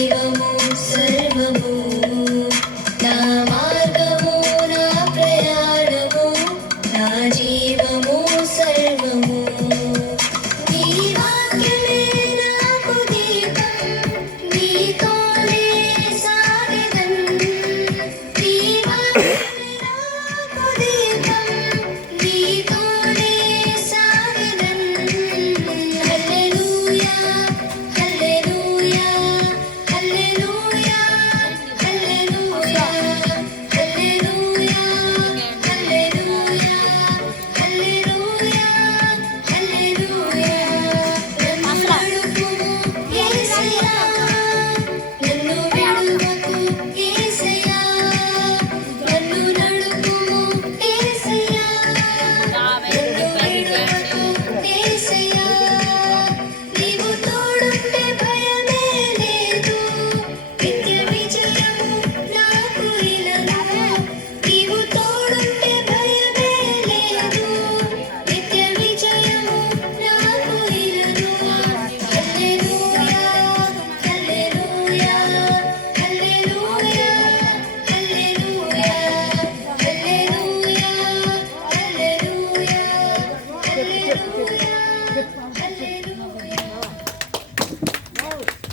జీవము సర్వము నా మార్గము నా ప్రయాణము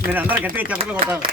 మీరు అందరూ గట్టిగా చెప్పలు కొట్టాలి.